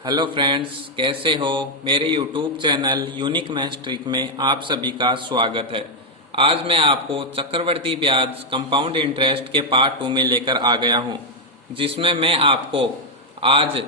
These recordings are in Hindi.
हेलो फ्रेंड्स, कैसे हो। मेरे YouTube channel unique maths trick में आप सभी का स्वागत है। आज मैं आपको चक्रवर्ती ब्याज कंपाउंड इंटरेस्ट के पार्ट 2 में लेकर आ गया हूं, जिसमें मैं आपको आज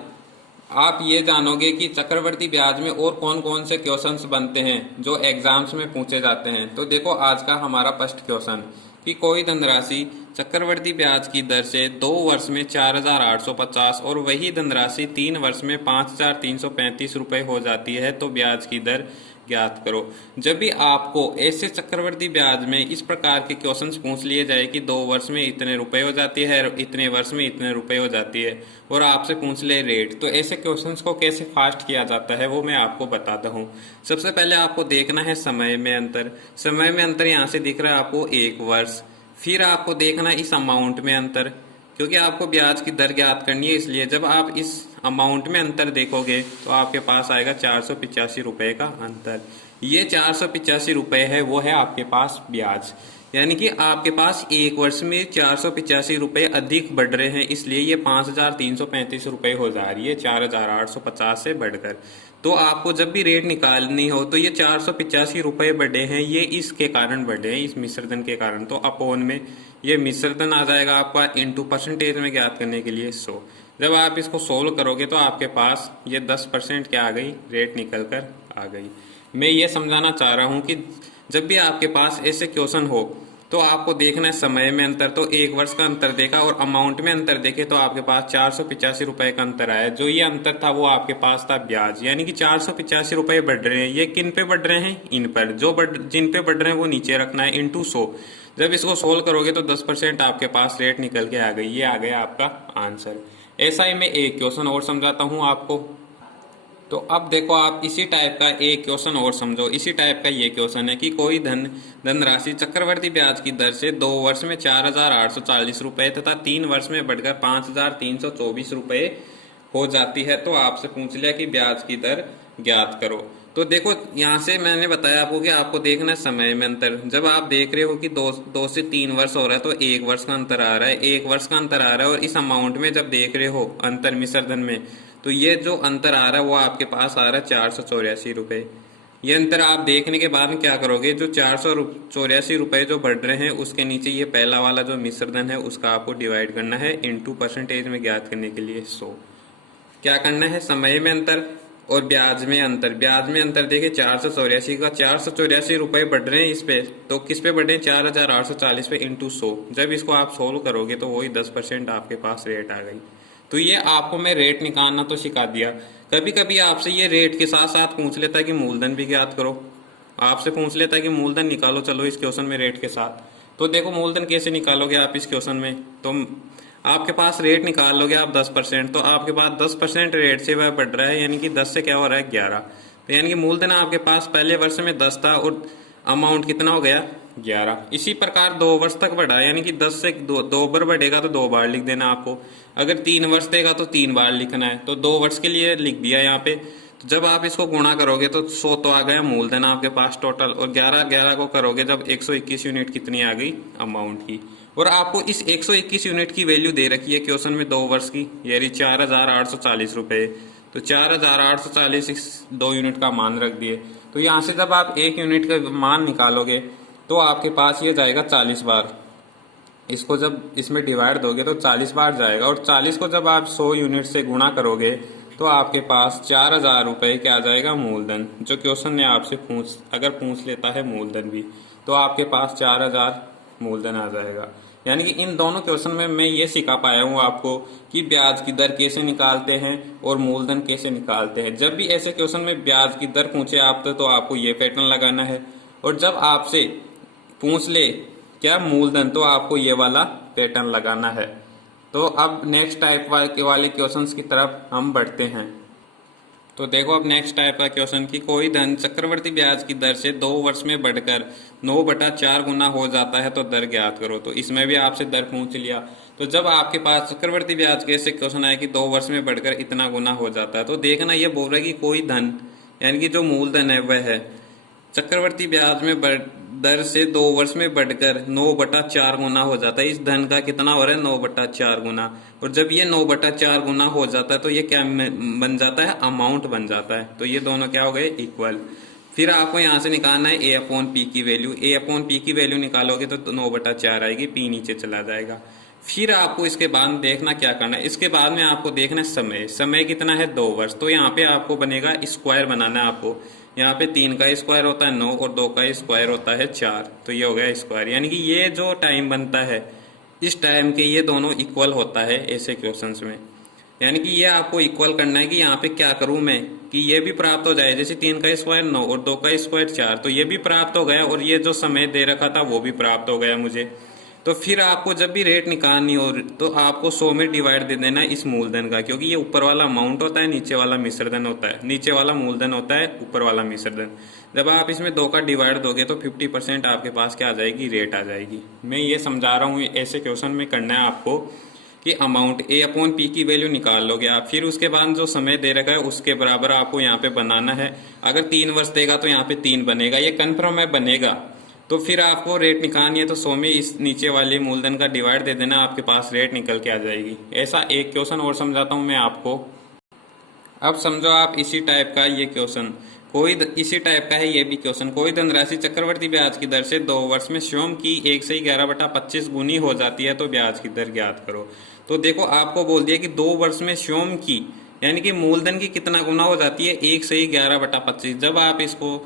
आप ये जानोगे कि चक्रवर्ती ब्याज में और कौन कौन से क्वेश्चंस बनते हैं जो एग्जाम्स में पूछे जाते हैं। तो देखो, आज का हमारा फर्स्ट क्वेश्चन कि कोई धनराशि चक्रवर्ती ब्याज की दर से 2 वर्ष में 4,850 और वही धनराशि 3 वर्ष में 5,335 रुपए हो जाती है, तो ब्याज की दर ज्ञात करो। जब भी आपको ऐसे चक्रवर्ती ब्याज में इस प्रकार के क्वेश्चंस पूछ लिए जाए कि 2 वर्ष में इतने रुपए हो जाती है, इतने वर्ष में इतने रुपए हो जाती है, और आपसे पूछ ले रेट, तो ऐसे क्वेश्चंस को कैसे फास्ट किया जाता है वो मैं आपको बताता हूँ। सबसे पहले आपको देखना है समय में अंतर। समय में अंतर यहाँ से दिख रहा है आपको 1 वर्ष। फिर आपको देखना है इस अमाउंट में अंतर, क्योंकि आपको ब्याज की दर ज्ञात करनी है, इसलिए जब आप इस अमाउंट में अंतर देखोगे तो आपके पास आएगा 485 रुपए का अंतर। ये 485 रुपए है, वो है आपके पास ब्याज। यानी कि आपके पास 1 वर्ष में 485 रुपए अधिक बढ़ रहे हैं, इसलिए ये 5,335 रुपए हो जा रही है 4,850 से बढ़कर। तो आपको जब भी रेट निकालनी हो तो ये 485 रुपए बढ़े हैं, ये इसके कारण बढ़े हैं, इस मिश्रधन के कारण। तो अपोन में ये मिश्रधन आ जाएगा आपका, इनटू परसेंटेज में ज्ञात करने के लिए 100। जब आप इसको सोल्व करोगे तो आपके पास ये 10% क्या आ गई, रेट निकल कर आ गई। मैं ये समझाना चाह रहा हूँ कि जब भी आपके पास ऐसे क्वेश्चन हो तो आपको देखना है समय में अंतर। तो 1 वर्ष का अंतर देखा और अमाउंट में अंतर देखे तो आपके पास 485 रुपए का अंतर आया। जो ये अंतर था वो आपके पास था ब्याज, यानी कि 485 रुपए बढ़ रहे हैं। ये किन पे बढ़ रहे हैं, इन पर। जिन पे बढ़ रहे हैं वो नीचे रखना है, इंटू 100। जब इसको सोल्व करोगे तो 10% आपके पास रेट निकल के आ गई। ये आ गया आपका आंसर। ऐसा ही मैं एक क्वेश्चन और समझाता हूँ आपको। तो अब देखो, आप इसी टाइप का एक क्वेश्चन और समझो। इसी टाइप का ये क्वेश्चन है कि कोई धनराशि चक्रवर्ती ब्याज की दर से 2 वर्ष में 4,840 रुपए तथा 3 वर्ष में बढ़कर 5,324 रुपए हो जाती है, तो आपसे पूछ लिया कि ब्याज की दर ज्ञात करो। तो देखो, यहाँ से मैंने बताया आपको कि आपको देखना है समय में अंतर। जब आप देख रहे हो कि 2 से 3 वर्ष हो रहा है तो 1 वर्ष का अंतर आ रहा है, 1 वर्ष का अंतर आ रहा है। और इस अमाउंट में जब देख रहे हो अंतर मिश्रधन में, तो ये जो अंतर आ रहा है वो आपके पास आ रहा है 484 रुपए। ये अंतर आप देखने के बाद में क्या करोगे, जो 484 रुपए जो बढ़ रहे हैं उसके नीचे ये पहला वाला जो मिश्रधन है उसका आपको डिवाइड करना है, इंटू परसेंटेज में ज्ञात करने के लिए 100। क्या करना है, समय में अंतर और ब्याज में अंतर। ब्याज में अंतर देखे 484 का, 484 रुपए बढ़ रहे हैं इस पे, तो किस पे बढ़े, 4,840 पे, इंटू 100। जब इसको आप सोल्व करोगे तो वही 10% आपके पास रेट आ गई। तो ये आपको मैं रेट निकालना तो सिखा दिया। कभी कभी आपसे ये रेट के साथ साथ पूछ लेता है कि मूलधन भी ज्ञात करो। आपसे पूछ लेता है कि मूलधन निकालो, चलो इस क्वेश्चन में रेट के साथ। तो देखो, मूलधन कैसे निकालोगे आप इस क्वेश्चन में। तो आपके पास रेट निकाल लोगे आप 10%, तो आपके पास 10% रेट से वह बढ़ रहा है, यानी कि 10 से क्या हो रहा है, 11। तो यानी कि मूलधन आपके पास पहले वर्ष में 10 था और अमाउंट कितना हो गया, 11। इसी प्रकार 2 वर्ष तक बढ़ा, यानी कि 10 से दो बार बढ़ेगा तो 2 बार लिख देना आपको। अगर 3 वर्ष देगा तो 3 बार लिखना है। तो 2 वर्ष के लिए लिख दिया यहाँ पे। तो जब आप इसको गुणा करोगे तो 100 तो आ गया मूलधन आपके पास टोटल, और 11 को करोगे जब 121 यूनिट कितनी आ गई, अमाउंट की। और आपको इस 121 यूनिट की वैल्यू दे रखी है क्वेश्चन में 2 वर्ष की, यानी 4,840 रुपए। तो 4,840 इस 2 यूनिट का मान रख दिए। तो यहाँ से जब आप 1 यूनिट का मान निकालोगे तो आपके पास ये जाएगा 40 बार। इसको जब इसमें डिवाइड दोगे तो 40 बार जाएगा, और 40 को जब आप 100 यूनिट से गुणा करोगे तो आपके पास 4,000 रुपए क्या आ जाएगा, मूलधन। जो क्वेश्चन ने आपसे अगर पूछ लेता है मूलधन भी, तो आपके पास 4,000 मूलधन आ जाएगा। यानी कि इन दोनों क्वेश्चन में मैं ये सिखा पाया हूँ आपको कि ब्याज की दर कैसे निकालते हैं और मूलधन कैसे निकालते हैं। जब भी ऐसे क्वेश्चन में ब्याज की दर पूछे आपसे तो आपको ये पैटर्न लगाना है, और जब आपसे पूछ ले क्या मूलधन, तो आपको ये वाला पैटर्न लगाना है। तो अब नेक्स्ट टाइप वाले क्वेश्चंस की तरफ हम बढ़ते हैं। तो देखो, अब नेक्स्ट टाइप का क्वेश्चन कि कोई धन चक्रवर्ती ब्याज की दर से 2 वर्ष में बढ़कर 9/4 गुना हो जाता है, तो दर ज्ञात करो। तो इसमें भी आपसे दर पूछ लिया। तो जब आपके पास चक्रवर्ती ब्याज के ऐसे क्वेश्चन आए कि 2 वर्ष में बढ़कर इतना गुना हो जाता है, तो देखना ये बोल रहा है कि कोई धन, यानी कि जो मूलधन है वह है चक्रवर्ती ब्याज में दर से 2 वर्ष में बढ़कर 9/4 गुना हो जाता है। इस धन का कितना हो रहा है? 9/4 गुना। और जब ये 9/4 गुना हो जाता है तो ये क्या बन जाता है? अमाउंट बन जाता है। तो ये दोनों क्या हो गए? इक्वल। फिर आपको यहाँ से निकालना है ए अपॉन पी की वैल्यू। ए अपॉन पी की वैल्यू निकालोगे तो 9/4 आएगी, पी नीचे चला जाएगा। फिर आपको इसके बाद देखना क्या करना है, इसके बाद में आपको देखना है समय। समय कितना है? 2 वर्ष। तो यहाँ पे आपको बनेगा स्क्वायर बनाना है आपको। यहाँ पे 3 का स्क्वायर होता है 9 और 2 का स्क्वायर होता है 4। तो ये हो गया स्क्वायर। यानी कि ये जो टाइम बनता है इस टाइम के ये दोनों इक्वल होता है ऐसे क्वेश्चंस में। यानी कि ये आपको इक्वल करना है कि यहाँ पे क्या करूं मैं कि ये भी प्राप्त हो जाए। जैसे 3 का स्क्वायर 9 और 2 का स्क्वायर 4, तो ये भी प्राप्त हो गया और ये जो समय दे रखा था वो भी प्राप्त हो गया मुझे। तो फिर आपको जब भी रेट निकालनी हो तो आपको 100 में डिवाइड दे देना इस मूलधन का, क्योंकि ये ऊपर वाला अमाउंट होता है, नीचे वाला मिश्रधन होता है। नीचे वाला मूलधन होता है, ऊपर वाला मिश्रधन। जब आप इसमें 2 का डिवाइड दोगे तो 50% आपके पास क्या आ जाएगी? रेट आ जाएगी। मैं ये समझा रहा हूँ, ऐसे क्वेश्चन में करना है आपको कि अमाउंट ए अपॉन पी की वैल्यू निकाल लोगे आप। फिर उसके बाद जो समय दे रखा है उसके बराबर आपको यहाँ पे बनाना है। अगर 3 वर्ष देगा तो यहाँ पे 3 बनेगा, ये कन्फर्म है बनेगा। तो फिर आपको रेट निकालनी है तो 100 में इस नीचे वाले मूलधन का डिवाइड दे देना, आपके पास रेट निकल के आ जाएगी। ऐसा एक क्वेश्चन और समझाता हूँ मैं आपको। अब समझो आप इसी टाइप का ये क्वेश्चन, इसी टाइप का है ये भी क्वेश्चन। कोई धनराशि चक्रवर्ती ब्याज की दर से 2 वर्ष में स्वयं की 1 से 11/25 गुनी हो जाती है तो ब्याज की दर ज्ञात करो। तो देखो आपको बोल दिया कि 2 वर्ष में स्वयं की यानी कि मूलधन की कितना गुना हो जाती है? 1 से 11/25। जब आप इसको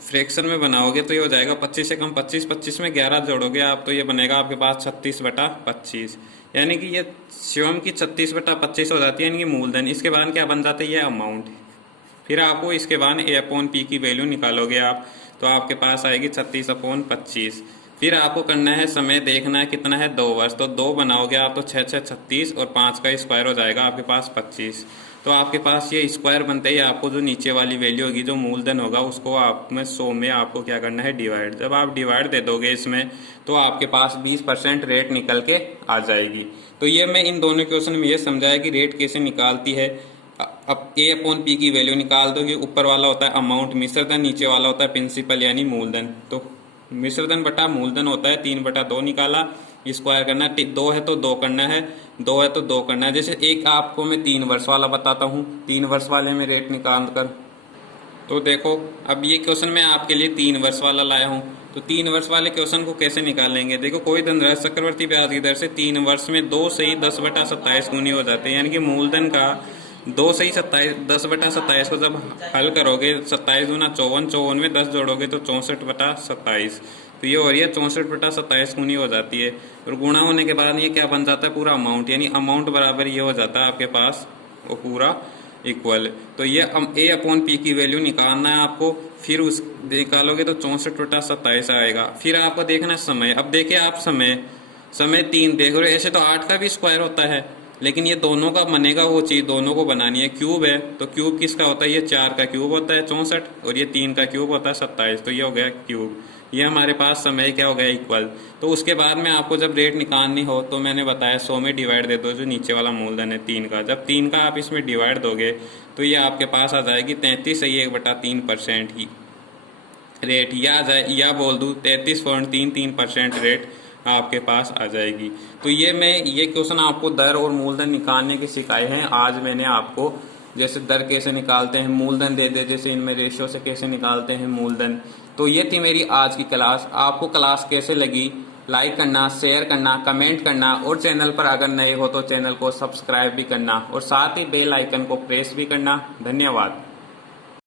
फ्रैक्शन में बनाओगे तो ये हो जाएगा 25 से कम 25, 25 में 11 जोड़ोगे आप तो ये बनेगा आपके पास 36/25। यानी कि ये स्वयं की 36/25 हो जाती है, यानी कि मूलधन। इसके बाद क्या बन जाता है? ये अमाउंट। फिर आपको इसके बाद ए अपॉन पी की वैल्यू निकालोगे आप तो आपके पास आएगी 36/25। फिर आपको करना है समय देखना है कितना है? 2 वर्ष। तो 2 बनाओगे आप तो 6 6 36 और 5 का स्क्वायर हो जाएगा आपके पास 25। तो आपके पास ये स्क्वायर बनते ही आपको जो नीचे वाली वैल्यू होगी जो मूलधन होगा उसको आप में 100 में आपको क्या करना है? डिवाइड। जब आप डिवाइड दे दोगे इसमें तो आपके पास 20% रेट निकल के आ जाएगी। तो ये मैं इन दोनों क्वेश्चन में ये समझाया कि रेट कैसे निकालती है। अब ए अपॉन पी की वैल्यू निकाल दोगे, ऊपर वाला होता है अमाउंट मिश्रधन, नीचे वाला होता है प्रिंसिपल यानी मूलधन। तो मिश्रधन बटा मूलधन होता है 3/2 निकाला, स्क्वायर करना है। 2 है तो 2 करना है, 2 है तो 2 करना है। जैसे एक आपको मैं 3 वर्ष वाला बताता हूँ, 3 वर्ष वाले में रेट निकाल कर। तो देखो अब ये क्वेश्चन मैं आपके लिए 3 वर्ष वाला लाया हूँ। तो 3 वर्ष वाले क्वेश्चन को कैसे निकालेंगे? देखो कोई धनराशि चक्रवर्ती ब्याज की दर से 3 वर्ष में 2 से ही 10/27 गुनी हो जाते हैं। यानी कि मूलधन का 2 से ही 10/27 को जब हल करोगे 27 गुना 54, 54 में 10 जोड़ोगे तो 64/27। तो ये हो रही है 64/27 गुनी हो जाती है। और गुणा होने के बाद ये क्या बन जाता है? पूरा अमाउंट। यानी अमाउंट बराबर ये हो जाता है आपके पास वो पूरा इक्वल। तो ये ए अपॉन पी की वैल्यू निकालना है आपको। फिर उस निकालोगे तो 64/27 आएगा। फिर आपको देखना है समय। अब देखिए आप समय 3 देख रहे हो। ऐसे तो 8 का भी स्क्वायर होता है, लेकिन ये दोनों का बनेगा वो चीज़ दोनों को बनानी है। क्यूब है तो क्यूब किसका होता है? ये 4 का क्यूब होता है 64 और ये 3 का क्यूब होता है 27। तो ये हो गया क्यूब। ये हमारे पास समय क्या हो गया? इक्वल। तो उसके बाद में आपको जब रेट निकालनी हो तो मैंने बताया 100 में डिवाइड दे दो जो नीचे वाला मूलधन है 3 का। जब 3 का आप इसमें डिवाइड दोगे तो ये आपके पास आ जाएगी 33 से 1/3% ही रेट, या बोल दूँ 33.33% रेट आपके पास आ जाएगी। तो ये क्वेश्चन आपको दर और मूलधन निकालने के सिखाए हैं। आज मैंने आपको जैसे दर कैसे निकालते हैं, मूलधन दे दे जैसे इनमें रेशियो से कैसे निकालते हैं मूलधन। तो ये थी मेरी आज की क्लास। आपको क्लास कैसे लगी? लाइक करना, शेयर करना, कमेंट करना और चैनल पर अगर नए हो तो चैनल को सब्सक्राइब भी करना और साथ ही बेल आइकन को प्रेस भी करना। धन्यवाद।